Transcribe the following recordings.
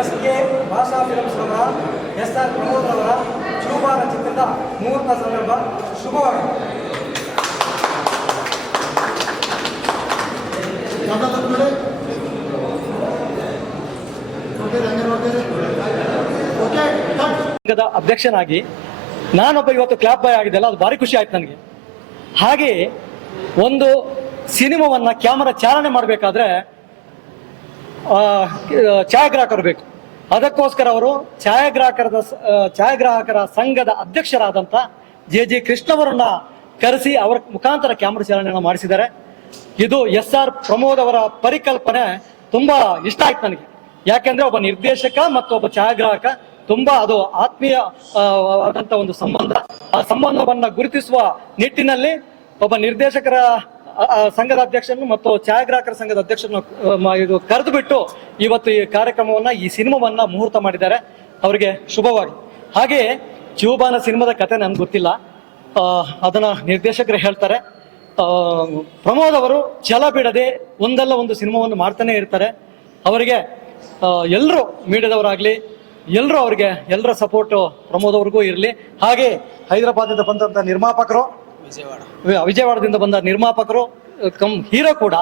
S K films ಅವರ S R Pramod ಅವರ ಚಿತ್ರದ ಮುಹೂರ್ತ ಸಂದರ್ಭ ಶುಭವಾಗಿದೆ ಅಧ್ಯಕ್ಷನಾಗಿ ನಾನೊಬ್ಬ ಇವತ್ತು ಕ್ಲಾಪ್ ಬಾಯ್ ಆಗಿದ್ದೆಲ್ಲ, ಅದು ಭಾರಿ ಖುಷಿ ಆಯ್ತು ನನಗೆ. ಹಾಗೆ ಒಂದು ಸಿನಿಮಾವನ್ನ ಕ್ಯಾಮರಾ ಚಾಲನೆ ಮಾಡಬೇಕಾದ್ರೆ ಛಾಯಾಗ್ರಾಹಕರು ಬೇಕು. ಅದಕ್ಕೋಸ್ಕರ ಅವರು ಛಾಯಾಗ್ರಾಹಕರದ ಛಾಯಾಗ್ರಾಹಕರ ಸಂಘದ ಅಧ್ಯಕ್ಷರಾದಂಥ ಜೆ ಜೆ ಕೃಷ್ಣವರನ್ನ ಕರೆಸಿ ಅವರ ಮುಖಾಂತರ ಕ್ಯಾಮರಾ ಚಾಲನೆಯನ್ನು ಮಾಡಿಸಿದ್ದಾರೆ. ಇದು ಎಸ್ ಆರ್ ಪ್ರಮೋದ್ ಅವರ ಪರಿಕಲ್ಪನೆ ತುಂಬಾ ಇಷ್ಟ ಆಯ್ತು ನನಗೆ. ಯಾಕೆಂದ್ರೆ ಒಬ್ಬ ನಿರ್ದೇಶಕ ಮತ್ತು ಒಬ್ಬ ಛಾಯಾಗ್ರಾಹಕ ತುಂಬಾ ಅದು ಆತ್ಮೀಯ ಆದಂತ ಒಂದು ಸಂಬಂಧ. ಆ ಸಂಬಂಧವನ್ನ ಗುರುತಿಸುವ ನಿಟ್ಟಿನಲ್ಲಿ ಒಬ್ಬ ನಿರ್ದೇಶಕರ ಸಂಘದ ಅಧ್ಯಕ್ಷರನ್ನು ಮತ್ತು ಛಾಯಾಗ್ರಾಹಕರ ಸಂಘದ ಅಧ್ಯಕ್ಷರನ್ನು ಇದು ಕರೆದು ಬಿಟ್ಟು ಇವತ್ತು ಈ ಕಾರ್ಯಕ್ರಮವನ್ನ, ಈ ಸಿನಿಮಾವನ್ನ ಮುಹೂರ್ತ ಮಾಡಿದ್ದಾರೆ. ಅವರಿಗೆ ಶುಭವಾಗಿ ಹಾಗೆ ಚೂಬಾನ ಸಿನಿಮಾದ ಕತೆ ನನ್ಗೆ ಗೊತ್ತಿಲ್ಲ. ಅದನ್ನ ನಿರ್ದೇಶಕರು ಹೇಳ್ತಾರೆ. ಪ್ರಮೋದ್ ಅವರು ಛಲ ಬಿಡದೆ ಒಂದಲ್ಲ ಒಂದು ಸಿನಿಮಾವನ್ನು ಮಾಡ್ತಾನೆ ಇರ್ತಾರೆ. ಅವರಿಗೆ ಎಲ್ಲರೂ ಮೀಡಿಯಾದವರಾಗ್ಲಿ ಎಲ್ಲರೂ ಅವರಿಗೆ ಎಲ್ಲರ ಸಪೋರ್ಟ್ ಪ್ರಮೋದ್ ಅವ್ರಿಗೂ ಇರಲಿ. ಹಾಗೆ ಹೈದರಾಬಾದಿಂದ ಬಂದಂತ ನಿರ್ಮಾಪಕರು ವಿಜಯವಾಡ. ವಿಜಯವಾಡದಿಂದ ಬಂದ ನಿರ್ಮಾಪಕರು ಕಮ್ ಹೀರೋ ಕೂಡ.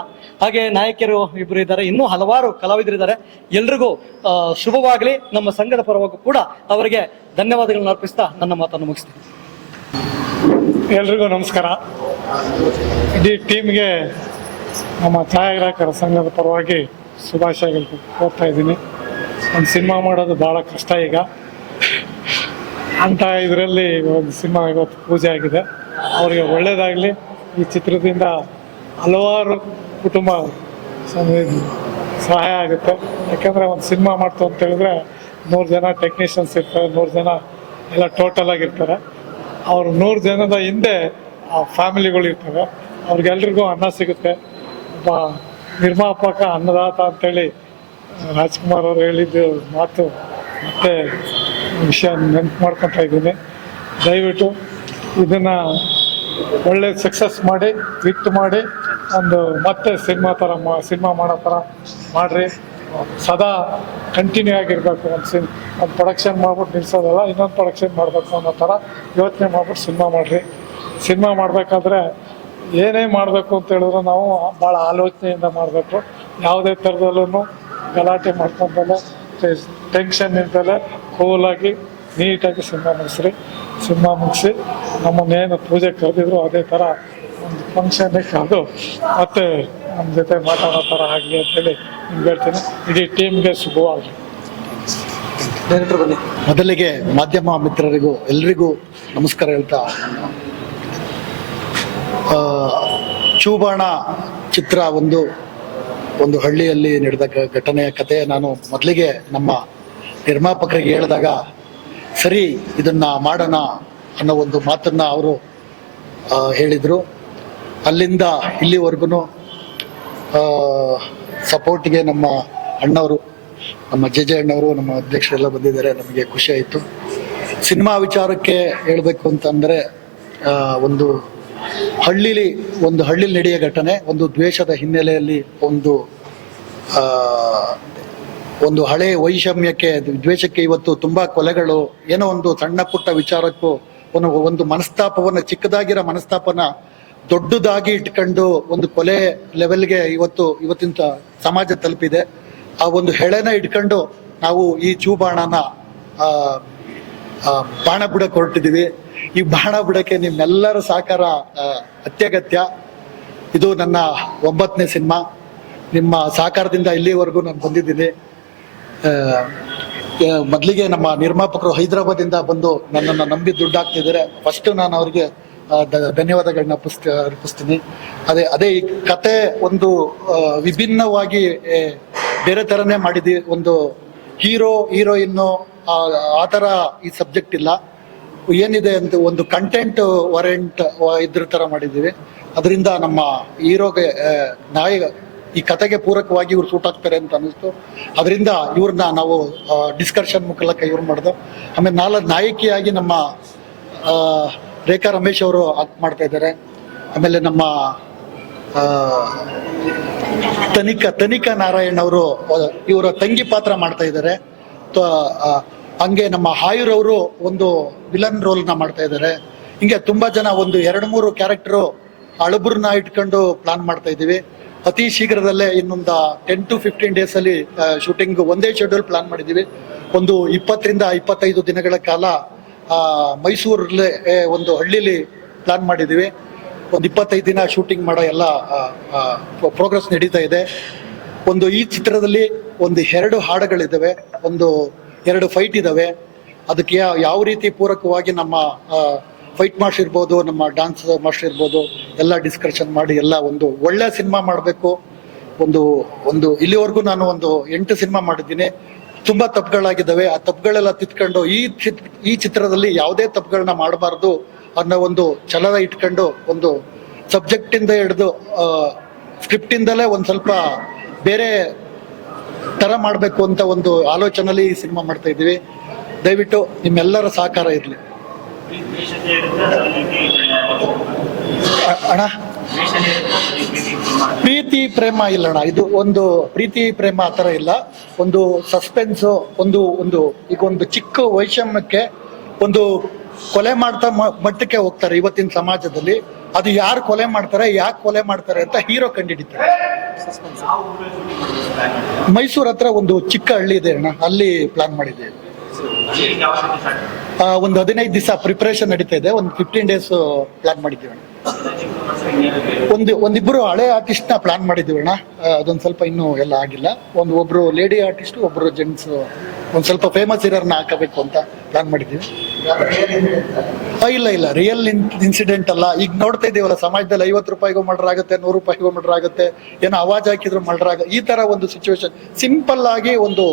ಹಾಗೆ ನಾಯಕಿಯರು ಇಬ್ಬರು ಇದ್ದಾರೆ. ಇನ್ನೂ ಹಲವಾರು ಕಲಾವಿದರಿದ್ದಾರೆ. ಎಲ್ರಿಗೂ ಶುಭವಾಗಲಿ. ನಮ್ಮ ಸಂಘದ ಪರವಾಗಿ ಕೂಡ ಅವರಿಗೆ ಧನ್ಯವಾದಗಳನ್ನು ಅರ್ಪಿಸ್ತಾ ನನ್ನ ಮಾತನ್ನು ಮುಗಿಸ್ತೀನಿ. ಎಲ್ರಿಗೂ ನಮಸ್ಕಾರ. ಇಡೀ ಟೀಮ್ಗೆ ನಮ್ಮ ಛಾಯಾಗ್ರಾಹಕರ ಸಂಘದ ಪರವಾಗಿ ಶುಭಾಶಯಗಳು ಕೋರ್ತಾ ಇದ್ದೀನಿ. ಒಂದು ಸಿನಿಮಾ ಮಾಡೋದು ಭಾಳ ಕಷ್ಟ ಈಗ. ಅಂಥ ಇದರಲ್ಲಿ ಒಂದು ಸಿನಿಮಾ ಇವತ್ತು ಪೂಜೆ ಆಗಿದೆ. ಅವರಿಗೆ ಒಳ್ಳೆಯದಾಗಲಿ ಈ ಚಿತ್ರದಿಂದ ಹಲವಾರು ಕುಟುಂಬ ಸಹಾಯ ಆಗುತ್ತೆ. ಯಾಕಂದರೆ ಒಂದು ಸಿನಿಮಾ ಮಾಡ್ತು ಅಂತ ಹೇಳಿದ್ರೆ ನೂರು ಜನ ಟೆಕ್ನಿಷಿಯನ್ಸ್ ಇರ್ತಾರೆ ನೂರು ಜನ ಎಲ್ಲ ಟೋಟಲ್ ಆಗಿರ್ತಾರೆ. ಅವ್ರು ನೂರು ಜನದ ಹಿಂದೆ ಆ ಫ್ಯಾಮಿಲಿಗಳು ಇರ್ತವೆ. ಅವ್ರಿಗೆಲ್ರಿಗೂ ಅನ್ನ ಸಿಗುತ್ತೆ. ಒಬ್ಬ ನಿರ್ಮಾಪಕ, ಅನ್ನದಾತ ಅಂತೇಳಿ ರಾಜ್ಕುಮಾರ್ ಅವರು ಹೇಳಿದ್ದು ಮಾತು ಮತ್ತೆ ವಿಷಯ ನೆನ್ಪು ಮಾಡ್ಕೊತಾ ಇದ್ದೀನಿ. ದಯವಿಟ್ಟು ಇದನ್ನು ಒಳ್ಳೆ ಸಕ್ಸಸ್ ಮಾಡಿ ಹಿಟ್ ಮಾಡಿ, ಒಂದು ಮತ್ತೆ ಸಿನಿಮಾ ಥರ ಸಿನಿಮಾ ಮಾಡೋ ಥರ ಮಾಡಿರಿ. ಸದಾ ಕಂಟಿನ್ಯೂ ಆಗಿರಬೇಕು. ಒಂದು ಸಿನ್ ಒಂದು ಪ್ರೊಡಕ್ಷನ್ ಮಾಡ್ಬಿಟ್ಟು ನಿಲ್ಸೋದಲ್ಲ, ಇನ್ನೊಂದು ಪ್ರೊಡಕ್ಷನ್ ಮಾಡಬೇಕು ಅನ್ನೋ ಥರ ಯೋಚನೆ ಮಾಡ್ಬಿಟ್ಟು ಸಿನಿಮಾ ಮಾಡಿರಿ. ಸಿನಿಮಾ ಮಾಡಬೇಕಾದ್ರೆ ಏನೇ ಮಾಡಬೇಕು ಅಂತ ಹೇಳಿದ್ರೆ ನಾವು ಭಾಳ ಆಲೋಚನೆಯಿಂದ ಮಾಡಬೇಕು. ಯಾವುದೇ ಥರದಲ್ಲೂ ಗಲಾಟೆ ಮಾಡ್ಕೊಂಡಲ್ಲ ಟೆನ್ಷನ್ ಇಲ್ದಲೆ ಕೂಲಾಗಿ ನೀಟಾಗಿ ಸಿನಿಮಾ ಮುಗಿಸ್ರಿ. ಸಿನಿಮಾ ಮುಗಿಸಿ ನಮ್ಮನ್ನೇನು ಪೂಜೆ ಕರೆದಿದ್ರು ಅದೇ ಥರ ಒಂದು ಫಂಕ್ಷನ್ನೇ ಕರೆದು ಮತ್ತೆ ನಮ್ಮ ಜೊತೆ ಮಾತಾಡೋ ಥರ ಆಗಲಿ ಅಂತೇಳಿ ಹೇಳ್ತೀನಿ, ಇಡೀ ಟೀಮ್ಗೆ ಶುಭವಾಗಿ. ಮೊದಲಿಗೆ ಮಾಧ್ಯಮ ಮಿತ್ರರಿಗೂ, ಎಲ್ರಿಗೂ ನಮಸ್ಕಾರ ಹೇಳ್ತಾ. ಚೂಬಾಣ ಚಿತ್ರ ಒಂದು ಒಂದು ಹಳ್ಳಿಯಲ್ಲಿ ನಡೆದ ಘಟನೆಯ ಕತೆ ನಾನು ಮೊದಲಿಗೆ ನಮ್ಮ ನಿರ್ಮಾಪಕರಿಗೆ ಹೇಳಿದಾಗ, ಸರಿ, ಇದನ್ನ ಮಾಡೋಣ ಅನ್ನೋ ಒಂದು ಮಾತನ್ನ ಅವರು ಹೇಳಿದರು. ಅಲ್ಲಿಂದ ಇಲ್ಲಿವರೆಗೂ ಸಪೋರ್ಟಿಗೆ ನಮ್ಮ ಅಣ್ಣವರು, ನಮ್ಮ ಜೆ ಜೆ ಅಣ್ಣವರು, ನಮ್ಮ ಅಧ್ಯಕ್ಷರೆಲ್ಲ ಬಂದಿದ್ದಾರೆ, ನಮಗೆ ಖುಷಿ ಆಯಿತು. ಸಿನಿಮಾ ವಿಚಾರಕ್ಕೆ ಹೇಳಬೇಕು ಅಂತಂದರೆ ಒಂದು ಹಳ್ಳಿಲಿ ಒಂದು ಹಳ್ಳಿಲಿ ನಡೆಯೋ ಘಟನೆ, ಒಂದು ದ್ವೇಷದ ಹಿನ್ನೆಲೆಯಲ್ಲಿ ಒಂದು ಒಂದು ಹಳೆ ವೈಷಮ್ಯಕ್ಕೆ, ದ್ವೇಷಕ್ಕೆ ಇವತ್ತು ತುಂಬ ಕೊಲೆಗಳು, ಏನೋ ಒಂದು ಸಣ್ಣ ಪುಟ್ಟ ವಿಚಾರಕ್ಕೂ, ಒಂದು ಒಂದು ಮನಸ್ತಾಪವನ್ನ, ಚಿಕ್ಕದಾಗಿರೋ ಮನಸ್ತಾಪನ ದೊಡ್ಡದಾಗಿ ಇಟ್ಕೊಂಡು ಒಂದು ಕೊಲೆ ಲೆವೆಲ್ಗೆ ಇವತ್ತು ಇವತ್ತಿನ ಸಮಾಜ ತಲುಪಿದೆ. ಆ ಒಂದು ಹೆಳೆನ ಇಟ್ಕೊಂಡು ನಾವು ಈ ಚೂಬಾಣನ ಬಾಣನ ಬಾಣ ಬಿಡಕ್ಕೆ ಹೊರಟಿದ್ದೀವಿ ಈ ಬಾಣ ಬಿಡಕ್ಕೆ ನಿಮ್ಮೆಲ್ಲರ ಸಹಕಾರ ಅತ್ಯಗತ್ಯ. ಇದು ನನ್ನ ಒಂಬತ್ತನೇ ಸಿನಿಮಾ. ನಿಮ್ಮ ಸಹಕಾರದಿಂದ ಇಲ್ಲಿವರೆಗೂ ನಾನು ಬಂದಿದ್ದೀನಿ. ಮೊದಲಿಗೆ ನಮ್ಮ ನಿರ್ಮಾಪಕರು ಹೈದರಾಬಾದಿಂದ ಬಂದು ನನ್ನನ್ನು ನಂಬಿ ದುಡ್ಡು ಹಾಕ್ತಿದ್ದಾರೆ. ಫಸ್ಟ್ ನಾನು ಅವರಿಗೆ ಧನ್ಯವಾದಗಳನ್ನ ಅರ್ಪಿಸ್ತ, ಅರ್ಪಿಸ್ತೀನಿ. ಅದೇ ಅದೇ ಈ ಕತೆ ಒಂದು ವಿಭಿನ್ನವಾಗಿ ಬೇರೆ ಥರನೇ ಮಾಡಿದ್ದೀವಿ ಒಂದು ಹೀರೋ, ಹೀರೋಯಿನ್ನು, ಆ ಥರ ಈ ಸಬ್ಜೆಕ್ಟ್ ಇಲ್ಲ. ಏನಿದೆ ಅಂತ ಒಂದು ಕಂಟೆಂಟ್ ವಾರೆಂಟ್ ಇದ್ರ ತರ ಮಾಡಿದ್ದೀವಿ. ಅದರಿಂದ ನಮ್ಮ ಹೀರೋಗೆ ನಾಯಿ, ಈ ಕತೆಗೆ ಪೂರಕವಾಗಿ ಇವ್ರು ಸೂಟ್ ಆಗ್ತಾರೆ ಅಂತ ಅನಿಸ್ತು ಅದರಿಂದ ಇವ್ರನ್ನ ನಾವು ಡಿಸ್ಕಷನ್ ಮುಖಲಕ ಇವ್ರು ಮಾಡ್ದು. ಆಮೇಲೆ ನಾಲ್ಕು ನಾಯಕಿಯಾಗಿ ನಮ್ಮ ರೇಖಾ ರಮೇಶ್ ಅವರು ಆಕ್ಟ್ ಮಾಡ್ತಾ ಇದ್ದಾರೆ. ಆಮೇಲೆ ನಮ್ಮ ತನಿಖಾ ತನಿಖಾ ನಾರಾಯಣ್ ಅವರು, ಇವರ ತಂಗಿ ಪಾತ್ರ ಮಾಡ್ತಾ ಇದ್ದಾರೆ. ಹಂಗೆ ನಮ್ಮ ಹಾಯೂರ್ ಅವರು ಒಂದು ವಿಲನ್ ರೋಲ್ನ ಮಾಡ್ತಾ ಇದ್ದಾರೆ. ಹಿಂಗೆ ತುಂಬಾ ಜನ ಒಂದು ಎರಡು ಮೂರು ಕ್ಯಾರೆಕ್ಟರ್ ಅಳಬ್ರನ್ನ ಇಟ್ಕೊಂಡು ಪ್ಲಾನ್ ಮಾಡ್ತಾ ಇದೀವಿ ಅತಿ ಶೀಘ್ರದಲ್ಲೇ ಇನ್ನೊಂದು ಟೆನ್ ಟು ಫಿಫ್ಟೀನ್ ಡೇಸ್ ಅಲ್ಲಿ ಶೂಟಿಂಗ್ ಒಂದೇ ಶೆಡ್ಯೂಲ್ ಪ್ಲಾನ್ ಮಾಡಿದೀವಿ ಒಂದು ಇಪ್ಪತ್ತರಿಂದ ಇಪ್ಪತ್ತೈದು ದಿನಗಳ ಕಾಲ ಮೈಸೂರಲ್ಲಿ ಒಂದು ಹಳ್ಳಿಲಿ ಪ್ಲಾನ್ ಮಾಡಿದೀವಿ ಒಂದು ಇಪ್ಪತ್ತೈದು ದಿನ ಶೂಟಿಂಗ್ ಮಾಡೋ ಎಲ್ಲ ಪ್ರೋಗ್ರೆಸ್ ನಡೀತಾ ಇದೆ. ಒಂದು ಈ ಚಿತ್ರದಲ್ಲಿ ಒಂದು ಎರಡು ಹಾಡುಗಳಿದ್ದಾವೆ, ಒಂದು ಎರಡು ಫೈಟ್ ಇದ್ದಾವೆ. ಅದಕ್ಕೆ ಯಾವ ರೀತಿ ಪೂರಕವಾಗಿ ನಮ್ಮ ಫೈಟ್ ಮಾಸ್ಟರ್ ಇರ್ಬೋದು, ನಮ್ಮ ಡಾನ್ಸ್ ಮಾಸ್ಟರ್ ಇರ್ಬೋದು, ಎಲ್ಲ ಡಿಸ್ಕಷನ್ ಮಾಡಿ ಎಲ್ಲ ಒಂದು ಒಳ್ಳೆ ಸಿನಿಮಾ ಮಾಡಬೇಕು. ಒಂದು ಒಂದು ಇಲ್ಲಿವರೆಗೂ ನಾನು ಒಂದು ಎಂಟು ಸಿನಿಮಾ ಮಾಡಿದ್ದೀನಿ. ತುಂಬಾ ತಪ್ಪುಗಳಾಗಿದ್ದಾವೆ. ಆ ತಪ್ಪುಗಳೆಲ್ಲ ತಿತ್ಕೊಂಡು ಈ ಚಿತ್ ಈ ಚಿತ್ರದಲ್ಲಿ ಯಾವುದೇ ತಪ್ಪುಗಳನ್ನ ಮಾಡಬಾರ್ದು ಅನ್ನೋ ಒಂದು ಛಲದ ಇಟ್ಕೊಂಡು ಒಂದು ಸಬ್ಜೆಕ್ಟ್ ಇಂದ ಹಿಡಿದು ಸ್ಕ್ರಿಪ್ಟ್ ಇಂದಲೇ ಒಂದ್ ಸ್ವಲ್ಪ ಬೇರೆ ತರ ಮಾಡಬೇಕು ಅಂತ ಒಂದು ಆಲೋಚನೆಯಲ್ಲಿ ಈ ಸಿನಿಮಾ ಮಾಡ್ತಾ ಇದ್ದೀವಿ. ದಯವಿಟ್ಟು ನಿಮ್ಮೆಲ್ಲರ ಸಹಕಾರ ಇರಲಿ. ಅಣ್ಣ? ಪ್ರೀತಿ, ಪ್ರೇಮ ಇಲ್ಲಣ್ಣ. ಇದು ಒಂದು ಪ್ರೀತಿ, ಪ್ರೇಮ ಆ ಥರ ಇಲ್ಲ. ಒಂದು ಸಸ್ಪೆನ್ಸ್ ಒಂದು ಒಂದು, ಈಗ ಒಂದು ಚಿಕ್ಕ ವೈಷಮ್ಯಕ್ಕೆ ಒಂದು ಕೊಲೆ ಮಾಡ್ತಾ ಮಟ್ಟಕ್ಕೆ ಹೋಗ್ತಾರೆ ಇವತ್ತಿನ ಸಮಾಜದಲ್ಲಿ. ಅದು ಯಾರು ಕೊಲೆ ಮಾಡ್ತಾರೆ, ಯಾಕೆ ಕೊಲೆ ಮಾಡ್ತಾರೆ ಅಂತ ಹೀರೋ ಕಂಡಿಡಿತಾರೆ. ಮೈಸೂರ್ ಹತ್ರ ಒಂದು ಚಿಕ್ಕ ಹಳ್ಳಿ ಇದೆ ಅಣ್ಣ. ಅಲ್ಲಿ ಪ್ಲಾನ್ ಮಾಡಿದೆ ಒಂದು ಹದಿನೈದು ದಿವಸ ಪ್ರಿಪರೇಷನ್ ನಡೀತಾ ಇದೆ. ಒಂದು ಫಿಫ್ಟೀನ್ ಡೇಸ್ ಪ್ಲಾನ್ ಮಾಡಿದ್ದೀವಿ ಅಣ್ಣ. ಒಂದು ಒಂದಿಬ್ಬರು ಹಳೆ ಆರ್ಟಿಸ್ಟ್ನ ಪ್ಲಾನ್ ಮಾಡಿದ್ದೀವಿ ಅಣ್ಣ. ಅದೊಂದು ಸ್ವಲ್ಪ ಇನ್ನೂ ಎಲ್ಲ ಆಗಿಲ್ಲ. ಒಂದು ಒಬ್ರು ಲೇಡಿ ಆರ್ಟಿಸ್ಟ್ ಒಬ್ಬರು ಜೆಂಟ್ಸ್ ಒಂದು ಸ್ವಲ್ಪ ಫೇಮಸ್ ಇರೋರನ್ನ ಹಾಕಬೇಕು ಅಂತ ಪ್ಲಾನ್ ಮಾಡಿದ್ದೀವಿ. ಇಲ್ಲ ಇಲ್ಲ. ರಿಯಲ್ ಇನ್ಸಿಡೆಂಟ್ ಅಲ್ಲ. ಈಗ ನೋಡ್ತಾ ಇದ್ದೀವಲ್ಲ, ಸಮಾಜದಲ್ಲಿ ಐವತ್ತು ರೂಪಾಯಿಗೂ ಮರ್ಡರ್ ಆಗುತ್ತೆ, ನೂರು ರೂಪಾಯಿಗೂ ಮರ್ಡರ್ ಆಗುತ್ತೆ, ಏನೋ ಅವಾಜ್ ಹಾಕಿದ್ರು ಮರ್ಡರ್ ಆಗ ಈ ತರ ಒಂದು ಸಿಚುವೇಶನ್ ಸಿಂಪಲ್ ಆಗಿ ಒಂದು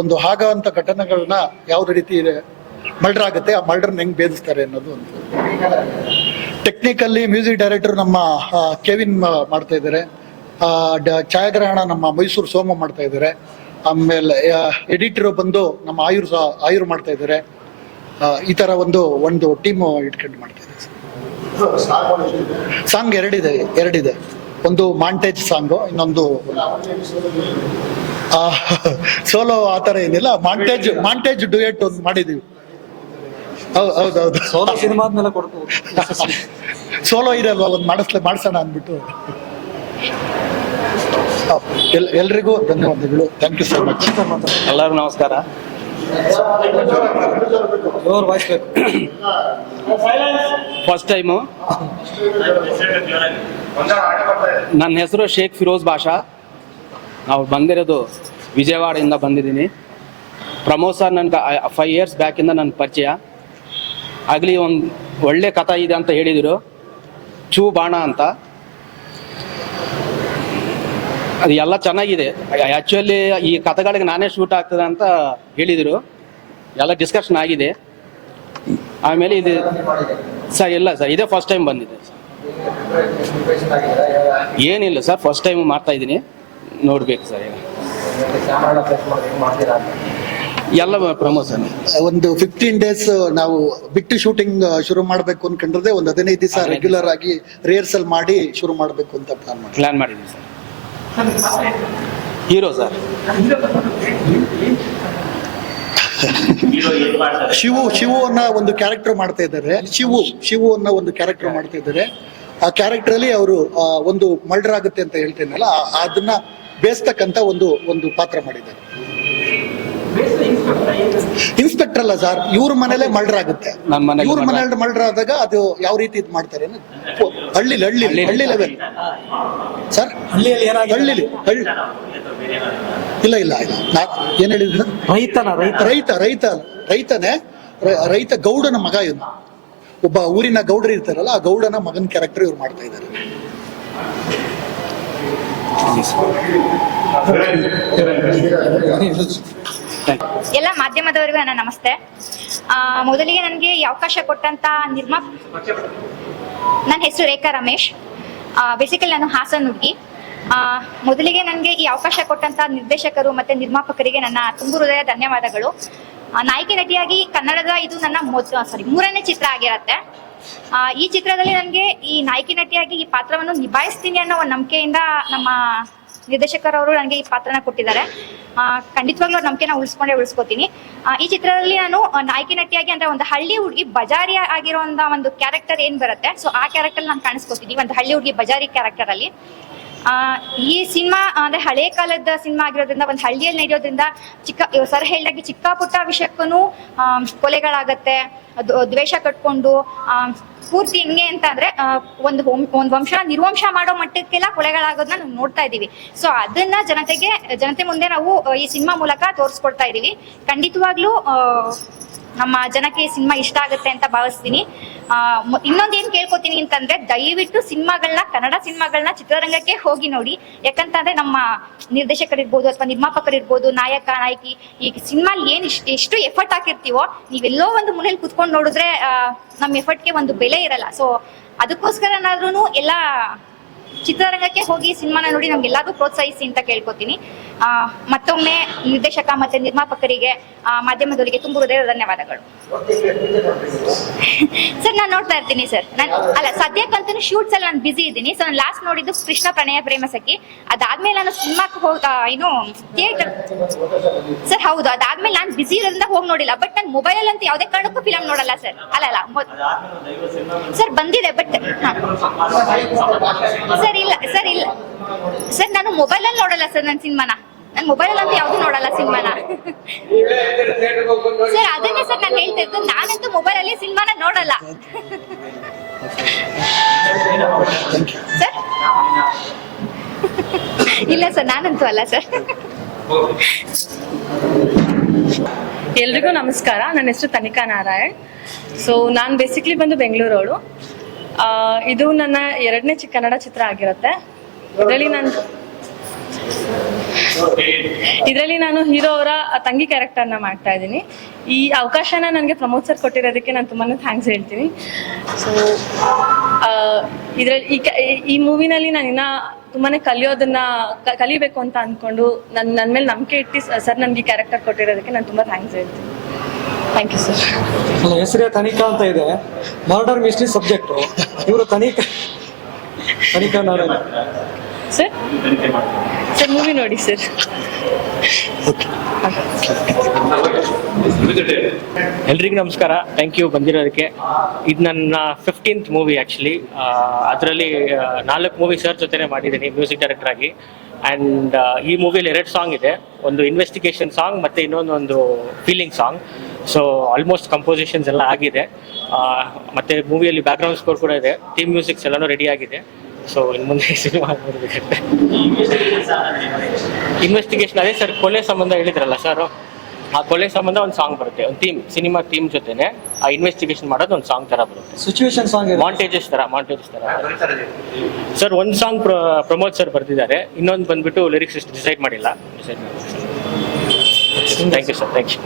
ಒಂದು ಹಾಗ ಅಂತ ಘಟನೆಗಳನ್ನ ಯಾವ್ದು ರೀತಿ ಇದೆ ಮರ್ಡರ್ ಆಗುತ್ತೆ, ಆ ಮರ್ಡರ್ನ ಹೆಂಗ್ ಭೇದಿಸ್ತಾರೆ ಅನ್ನೋದು ಒಂದು ಟೆಕ್ನಿಕಲ್ಲಿ ಮ್ಯೂಸಿಕ್ ಡೈರೆಕ್ಟರ್ ನಮ್ಮ ಕೆವಿನ್ ಮಾಡ್ತಾ ಇದ್ದಾರೆ. ಛಾಯಾಗ್ರಹಣ ನಮ್ಮ ಮೈಸೂರು ಸೋಮ ಮಾಡ್ತಾ ಇದ್ದಾರೆ. ಆಮೇಲೆ ಎಡಿಟರ್ ಬಂದು ನಮ್ಮ ಆಯುರ್ ಆಯುರ್ ಮಾಡ್ತಾ ಇದ್ದಾರೆ. ಈ ತರ ಒಂದು ಒಂದು ಟೀಮ್ ಇಟ್ಕೊಂಡು ಮಾಡ್ತಾ ಇದ್ದಾರೆ ಸಾಂಗ್ ಎರಡಿದೆ ಎರಡಿದೆ. ಒಂದು ಮಾಂಟೇಜ್ ಸಾಂಗು ಇನ್ನೊಂದು ಸೋಲೋ ಆ ಥರ ಏನಿಲ್ಲ. ಮಾಂಟೇಜ್ ಮಾಂಟೇಜ್ ಡುಯೆಟ್ ಒಂದು ಮಾಡಿದೀವಿ. ಹೌದು ಹೌದು ಹೌದು. ಸೋಲೋ ಸಿನಿಮಾ ಕೊಡ್ತೀವಿ. ಕೊಡ್ತು ಸೋಲೋ ಅಲ್ವಾ ಒಂದು ಮಾಡಿಸ್ಲೆ ಮಾಡಿಸೋಣ ಅಂದ್ಬಿಟ್ಟು. ಎಲ್ ಎಲ್ರಿಗೂ ಧನ್ಯವಾದಗಳು. ಥ್ಯಾಂಕ್ ಯು ಸೋ ಮಚ್ ಎಲ್ಲರೂ ನಮಸ್ಕಾರ. ಫಸ್ಟ್ ಟೈಮು ನನ್ನ ಹೆಸರು ಶೇಖ್ ಫಿರೋಜ್ ಬಾಷಾ. ನಾವು ಬಂದಿರೋದು ವಿಜಯವಾಡದಿಂದ ಬಂದಿದ್ದೀನಿ. ಪ್ರಮೋದ್ ಸರ್ ನನ್ನ ಫೈವ್ ಇಯರ್ಸ್ ಬ್ಯಾಕಿಂದ ನನ್ನ ಪರಿಚಯ. ಆಗಲಿ ಒಂದು ಒಳ್ಳೆ ಕಥೆ ಇದೆ ಅಂತ ಹೇಳಿದರು. ಚೂ ಬಾಣ ಅಂತ. ಅದು ಎಲ್ಲ ಚೆನ್ನಾಗಿದೆ. ಆ್ಯಕ್ಚುಲಿ ಈ ಕಥೆಗಳಿಗೆ ನಾನೇ ಶೂಟ್ ಆಗ್ತದೆ ಅಂತ ಹೇಳಿದರು. ಎಲ್ಲ ಡಿಸ್ಕಷನ್ ಆಗಿದೆ. ಆಮೇಲೆ ಇದು ಸರ್, ಇಲ್ಲ ಸರ್, ಇದೇ ಫಸ್ಟ್ ಟೈಮ್ ಬಂದಿದೆ ಏನಿಲ್ಲ ಸರ್ ಫಸ್ಟ್ ಟೈಮ್ ಮಾಡ್ತಾ ಇದ್ದೀನಿ. ನೋಡ್ಬೇಕು ಸರ್ ಎಲ್ಲ ಪ್ರಮೋಷನ್. ಒಂದು ಫಿಫ್ಟೀನ್ ಡೇಸ್ ನಾವು ಬಿಟ್ಟು ಶೂಟಿಂಗ್ ಶುರು ಮಾಡಬೇಕು ಅನ್ಕೊಂಡ್ರೆ ಒಂದು ಹದಿನೈದು ದಿವಸ ರೆಗ್ಯುಲರ್ ಆಗಿ ರಿಹರ್ಸಲ್ ಮಾಡಿ ಶುರು ಮಾಡಬೇಕು ಅಂತ ಪ್ಲಾನ್ ಮಾಡಿ ಪ್ಲಾನ್ ಮಾಡಿದ್ವಿ sir. Hero sir Shivu Shivu ಅನ್ನೋ ಒಂದು ಕ್ಯಾರೆಕ್ಟರ್ ಮಾಡ್ತಾ ಇದ್ದಾರೆ. ಶಿವು ಶಿವು ಅನ್ನೋ ಒಂದು ಕ್ಯಾರೆಕ್ಟರ್ ಮಾಡ್ತಾ ಇದ್ದಾರೆ. ಆ ಕ್ಯಾರೆಕ್ಟರ್ ಅಲ್ಲಿ ಅವರು ಒಂದು ಮರ್ಡರ್ ಆಗುತ್ತೆ ಅಂತ ಹೇಳ್ತೇನಲ್ಲ ಅದನ್ನ ಬೇಸ್ತಕ್ಕಂತ ಒಂದು ಒಂದು ಪಾತ್ರ ಮಾಡಿದ್ದಾರೆ. ಇನ್ಸ್ಪೆಕ್ಟರ್ ಅಲ್ಲ ಸರ್ ಇವ್ರ ಮನೇಲೆ ಮರ್ಡರ್ ಆಗುತ್ತೆ. ಇವ್ರ ಮನೇಲಿ ಮರ್ಡರ್ ಆದಾಗ ಅದು ಯಾವ ರೀತಿ ಇದು ಮಾಡ್ತಾರೆ ಹಳ್ಳಿಲಿ ಹಳ್ಳಿ ಹಳ್ಳಿ ಲೆವೆಲ್ ಸರ್ ಹಳ್ಳಿಯಲ್ಲಿ ಏನಾಗಿದೆ? ಹಳ್ಳಿಲಿ ಹಳ್ಳಿ. ಇಲ್ಲ ಇಲ್ಲ ಇಲ್ಲ. ನಾ- ಏನ್ ಹೇಳಿದ್ರು ರೈತನ ರೈತ. ರೈತ ರೈತ ರೈತನೇ. ರೈತ ಗೌಡನ ಮಗ ಇವನು. ಒಬ್ಬ ಊರಿನ ಗೌಡರು ಇರ್ತಾರಲ್ಲ ಆ ಗೌಡನ ಮಗನ ಕ್ಯಾರೆಕ್ಟರ್ ಇವ್ರು ಮಾಡ್ತಾ ಇದ್ದಾರೆ. ಎಲ್ಲ ಮಾಧ್ಯಮದವರಿಗೂ ನನ್ನ ನಮಸ್ತೆ. ಮೊದಲಿಗೆ ನನಗೆ ಈ ಅವಕಾಶ ಕೊಟ್ಟಂತ ನಿರ್ಮಾ ನನ್ನ ಹೆಸರು ರೇಖಾ ರಮೇಶ್. ಬೇಸಿಕಲಿ ನಾನು ಹಾಸನ್ ಹುಡುಗಿ. ಮೊದಲಿಗೆ ನನಗೆ ಈ ಅವಕಾಶ ಕೊಟ್ಟಂತ ನಿರ್ದೇಶಕರು ಮತ್ತೆ ನಿರ್ಮಾಪಕರಿಗೆ ನನ್ನ ತುಂಬು ಹೃದಯ ಧನ್ಯವಾದಗಳು. ನಾಯಕಿ ನಟಿಯಾಗಿ ಕನ್ನಡದ ಇದು ನನ್ನ ಸಾರಿ ಮೂರನೇ ಚಿತ್ರ ಆಗಿರತ್ತೆ. ಈ ಚಿತ್ರದಲ್ಲಿ ನನಗೆ ಈ ನಾಯಕಿ ನಟಿಯಾಗಿ ಈ ಪಾತ್ರವನ್ನು ನಿಭಾಯಿಸ್ತೀನಿ ಅನ್ನೋ ಒಂದು ನಂಬಿಕೆಯಿಂದ ನಮ್ಮ ನಿರ್ದೇಶಕರವರು ನನಗೆ ಈ ಪಾತ್ರನ ಕೊಟ್ಟಿದ್ದಾರೆ. ಖಂಡಿತವಾಗ್ಲೂ ಅವ್ರ ನಂಬಿಕೆನ ಉಳಿಸ್ಕೊಂಡೆ ಉಳಿಸ್ಕೋತೀನಿ. ಈ ಚಿತ್ರದಲ್ಲಿ ನಾನು ನಾಯಕಿ ನಟಿಯಾಗಿ ಅಂದ್ರೆ ಒಂದು ಹಳ್ಳಿ ಹುಡುಗಿ ಬಜಾರಿ ಆಗಿರೋ ಒಂದು ಕ್ಯಾರೆಕ್ಟರ್ ಏನ್ ಬರುತ್ತೆ? ಸೊ ಆ ಕ್ಯಾರೆಕ್ಟರ್ ನಾನು ಕಾಣಿಸ್ಕೊತೀನಿ. ಒಂದು ಹಳ್ಳಿ ಹುಡುಗಿ ಬಜಾರಿ ಕ್ಯಾರೆಕ್ಟರ್ ಅಲ್ಲಿ. ಈ ಸಿನಿಮಾ, ಅಂದ್ರೆ ಹಳೆ ಕಾಲದ ಸಿನಿಮಾ ಆಗಿರೋದ್ರಿಂದ, ಒಂದು ಹಳ್ಳಿಯಲ್ಲಿ ನಡೆಯೋದ್ರಿಂದ ಚಿಕ್ಕ ಸರ್ ಹೇಳಿದಾಗೆ ಚಿಕ್ಕ ಪುಟ್ಟ ವಿಷಯಕ್ಕೂ ಕೊಲೆಗಳಾಗತ್ತೆ ದ್ವೇಷ ಕಟ್ಕೊಂಡು ಪೂರ್ತಿ ಹೆಂಗೆ ಅಂತ ಅಂದ್ರೆ ಒಂದು ಒಂದು ವಂಶ, ನಿರ್ವಂಶ ಮಾಡೋ ಮಟ್ಟಕ್ಕೆಲ್ಲ ಕೊಲೆಗಳಾಗೋದನ್ನ ನಾವು ನೋಡ್ತಾ ಇದೀವಿ ಸೊ ಅದನ್ನ ಜನತೆಗೆ, ಜನತೆ ಮುಂದೆ ನಾವು, ಈ ಸಿನಿಮಾ ಮೂಲಕ ತೋರಿಸ್ಕೊಡ್ತಾ ಇದೀವಿ ಖಂಡಿತವಾಗ್ಲೂ ನಮ್ಮ ಜನಕ್ಕೆ ಈ ಸಿನಿಮಾ ಇಷ್ಟ ಆಗುತ್ತೆ ಅಂತ ಭಾವಿಸ್ತೀನಿ. ಇನ್ನೊಂದೇನು ಕೇಳ್ಕೊತೀನಿ ಅಂತಂದ್ರೆ ದಯವಿಟ್ಟು ಸಿನಿಮಾಗಳನ್ನ ಕನ್ನಡ ಸಿನಿಮಾಗಳನ್ನ ಚಿತ್ರರಂಗಕ್ಕೆ ಹೋಗಿ ನೋಡಿ. ಯಾಕಂತಂದ್ರೆ ನಮ್ಮ ನಿರ್ದೇಶಕರಿರ್ಬೋದು ಅಥವಾ ನಿರ್ಮಾಪಕರಿರ್ಬೋದು, ನಾಯಕ, ನಾಯಕಿ, ಈ ಸಿನಿಮಾ ಏನ್ ಇಷ್ಟ ಎಷ್ಟು ಎಫರ್ಟ್ ಹಾಕಿರ್ತೀವೋ, ನೀವೆಲ್ಲೋ ಒಂದು ಮನೇಲಿ ಕುತ್ಕೊಂಡು ನೋಡಿದ್ರೆ ನಮ್ಮ ಎಫರ್ಟ್ಗೆ ಒಂದು ಬೆಲೆ ಇರಲ್ಲ. ಸೊ ಅದಕ್ಕೋಸ್ಕರನಾದ್ರೂ ಎಲ್ಲ ಚಿತ್ರರಂಗಕ್ಕೆ ಹೋಗಿ ಸಿನಿಮಾನ ನೋಡಿ ನಮ್ಗೆಲ್ಲರಿಗೂ ಪ್ರೋತ್ಸಾಹಿಸಿ ಅಂತ ಕೇಳ್ಕೊತೀನಿ. ಮತ್ತೊಮ್ಮೆ ನಿರ್ದೇಶಕ ಮತ್ತೆ ನಿರ್ಮಾಪಕರಿಗೆ ಮಾಧ್ಯಮದವರಿಗೆ ತುಂಬ ಹೃದಯದ ಧನ್ಯವಾದಗಳು. ಸರ್, ನಾನು ನೋಡ್ತಾ ಇರ್ತೀನಿ ಸರ್. ನಾನು, ಅಲ್ಲ ಸದ್ಯಕ್ಕಂತೂ ಶೂಟ್ಸ್ ಅಲ್ಲಿ ನಾನು ಬಿಸಿ ಇದ್ದೀನಿ. ಸೊ ನಾನು ಲಾಸ್ಟ್ ನೋಡಿದ್ದು ಕೃಷ್ಣ ಪ್ರಣಯ ಪ್ರೇಮ ಸಖಿ ಅದಾದ್ಮೇಲೆ ನಾನು ಸಿನಿಮಾಕ್ಕೆ ಹೋಗ ಏನು ಥಿಯೇಟರ್ ಸರ್, ಹೌದು, ಅದಾದ್ಮೇಲೆ ನಾನು ಬಿಸಿ ಇರೋದ್ರಿಂದ ಹೋಗಿ ನೋಡಿಲ್ಲ. ಬಟ್ ನಾನು ಮೊಬೈಲ್ ಅಂತ ಯಾವುದೇ ಕಾರಣಕ್ಕೂ ಫಿಲಮ್ ನೋಡಲ್ಲ ಸರ್. ಅಲ್ಲ ಅಲ್ಲ ಸರ್, ಬಂದಿದೆ ಬಟ್ ಸರ್ ಇಲ್ಲ, ಸರ್ ಇಲ್ಲ. ಸರ್, ನಾನು ಮೊಬೈಲ್ ಅಲ್ಲಿ ನೋಡಲ್ಲ ಸರ್ ನನ್ನ ಸಿನಿಮಾನ. ನಾನು ಮೊಬೈಲ್ ಅಂತ ಯಾವ್ದು ನೋಡಲ್ಲ ಸಿನಿಮಾನ. ಸರ್, ಅದನ್ನೇ ಸರ್ ನಾನು ಹೇಳ್ತಾ ನಾನಂತೂ ಮೊಬೈಲ್ ಅಲ್ಲಿ ಸಿನಿಮಾನ ನೋಡಲ್ಲ. ಸರ್? ಇಲ್ಲ ಸರ್, ನಾನಂತೂ ಅಲ್ಲ ಸರ್. ಎಲ್ರಿಗೂ ನಮಸ್ಕಾರ. ನನ್ನ ಹೆಸರು ತನಿಕಾ ನಾರಾಯಣ್. ಸೊ ನಾನು ಬೇಸಿಕ್ಲಿ ಬಂದು ಬೆಂಗಳೂರವಳು. ಇದು ನನ್ನ ಎರಡನೇ ಕನ್ನಡ ಚಿತ್ರ ಆಗಿರುತ್ತೆ. ಇದರಲ್ಲಿ ನಾನು ಇದರಲ್ಲಿ ನಾನು ಹೀರೋ ಅವರ ತಂಗಿ ಕ್ಯಾರೆಕ್ಟರ್ನ ಮಾಡ್ತಾ ಇದ್ದೀನಿ. ಈ ಅವಕಾಶನ ನನಗೆ ಪ್ರಮೋದ್ ಸರ್ ಕೊಟ್ಟಿರೋದಕ್ಕೆ ನಾನು ತುಂಬಾ ಥ್ಯಾಂಕ್ಸ್ ಹೇಳ್ತೀನಿ. ಸೊ ಇದರಲ್ಲಿ ಈ ಈ- ಮೂವಿನಲ್ಲಿ ನಾನು ಇನ್ನ ತುಂಬಾ ಕಲಿಯೋದನ್ನ ಕಲಿಬೇಕು ಅಂತ ಅಂದ್ಕೊಂಡು ನನ್ನ ನನ್ನ ಮೇಲೆ ನಂಬಿಕೆ ಇಟ್ಟು ಸರ್ ನನಗೆ ಕ್ಯಾರೆಕ್ಟರ್ ಕೊಟ್ಟಿರೋದಕ್ಕೆ ನಾನು ತುಂಬ ಥ್ಯಾಂಕ್ಸ್ ಹೇಳ್ತೀನಿ. ಥ್ಯಾಂಕ್ ಯು ಸರ್ ಅಲ್ಲ ಹೆಸರೇ ತನಿಖಾ ಅಂತ ಇದೆ. ಮರ್ಡರ್ ಮಿಸ್ಟ್ರಿ ಸಬ್ಜೆಕ್ಟ್ ಇವರು ತನಿಖಾ ತನಿಖಾ ನಾರಾಯಣ. ಸರ್ ಸರ್ ಮೂವಿ ನೋಡಿ ಸರ್ ಎಲ್ರಿಗೂ ನಮಸ್ಕಾರ. ಥ್ಯಾಂಕ್ ಯು ಬಂದಿರೋದಕ್ಕೆ. ಇದು ನನ್ನ ಫಿಫ್ಟೀನ್ತ್ ಮೂವಿ ಆ್ಯಕ್ಚುಲಿ ಅದರಲ್ಲಿ ನಾಲ್ಕು ಮೂವಿ ಸರ್ ಜೊತೆನೇ ಮಾಡಿದ್ದೀನಿ ಮ್ಯೂಸಿಕ್ ಡೈರೆಕ್ಟರ್ ಆಗಿ. ಆ್ಯಂಡ್ ಈ ಮೂವಿಯಲ್ಲಿ ಎರಡು ಸಾಂಗ್ ಇದೆ. ಒಂದು ಇನ್ವೆಸ್ಟಿಗೇಷನ್ ಸಾಂಗ್ ಮತ್ತು ಇನ್ನೊಂದು ಒಂದು feeling song so almost compositions ಎಲ್ಲ ಆಗಿದೆ. ಮತ್ತು ಮತ್ತೆ ಮೂವಿಯಲ್ಲಿ ಬ್ಯಾಕ್ಗ್ರೌಂಡ್ ಸ್ಕೋರ್ ಕೂಡ ಇದೆ. ಥೀಮ್ ಮ್ಯೂಸಿಕ್ಸ್ ಎಲ್ಲನೂ ರೆಡಿ ಆಗಿದೆ. ಸೊ ಇನ್ನು ಮುಂದೆ ಸಿನಿಮಾ ನೋಡಬೇಕಂತೆ. ಇನ್ವೆಸ್ಟಿಗೇಷನ್ ಅದೇ ಸರ್ ಕೊಲೆ ಸಂಬಂಧ ಹೇಳಿದ್ರಲ್ಲ ಸರ್ ಆ ಕೊಲೆ ಸಂಬಂಧ ಒಂದು ಸಾಂಗ್ ಬರುತ್ತೆ. ಒಂದು ಥೀಮ್ ಸಿನಿಮಾ ಥೀಮ್ ಜೊತೆನೆ ಆ ಇನ್ವೆಸ್ಟಿಗೇಷನ್ ಮಾಡೋದು ಒಂದು ಸಾಂಗ್ ತರ ಬರುತ್ತೆ. ಸಿಚುವೇಶನ್ ಸಾಂಗ್ ಮಾಂಟೇಜಸ್ ತರ ಮಾಂಟೇಜಸ್ ತರ. ಸರ್ ಒಂದು ಸಾಂಗ್ ಪ್ರಮೋದ್ ಸರ್ ಬರ್ತಿದ್ದಾರೆ ಇನ್ನೊಂದು ಬಂದ್ಬಿಟ್ಟು ಲಿರಿಕ್ಸ್ ಡಿಸೈಡ್ ಮಾಡಿಲ್ಲ. Decide thank you sir thank you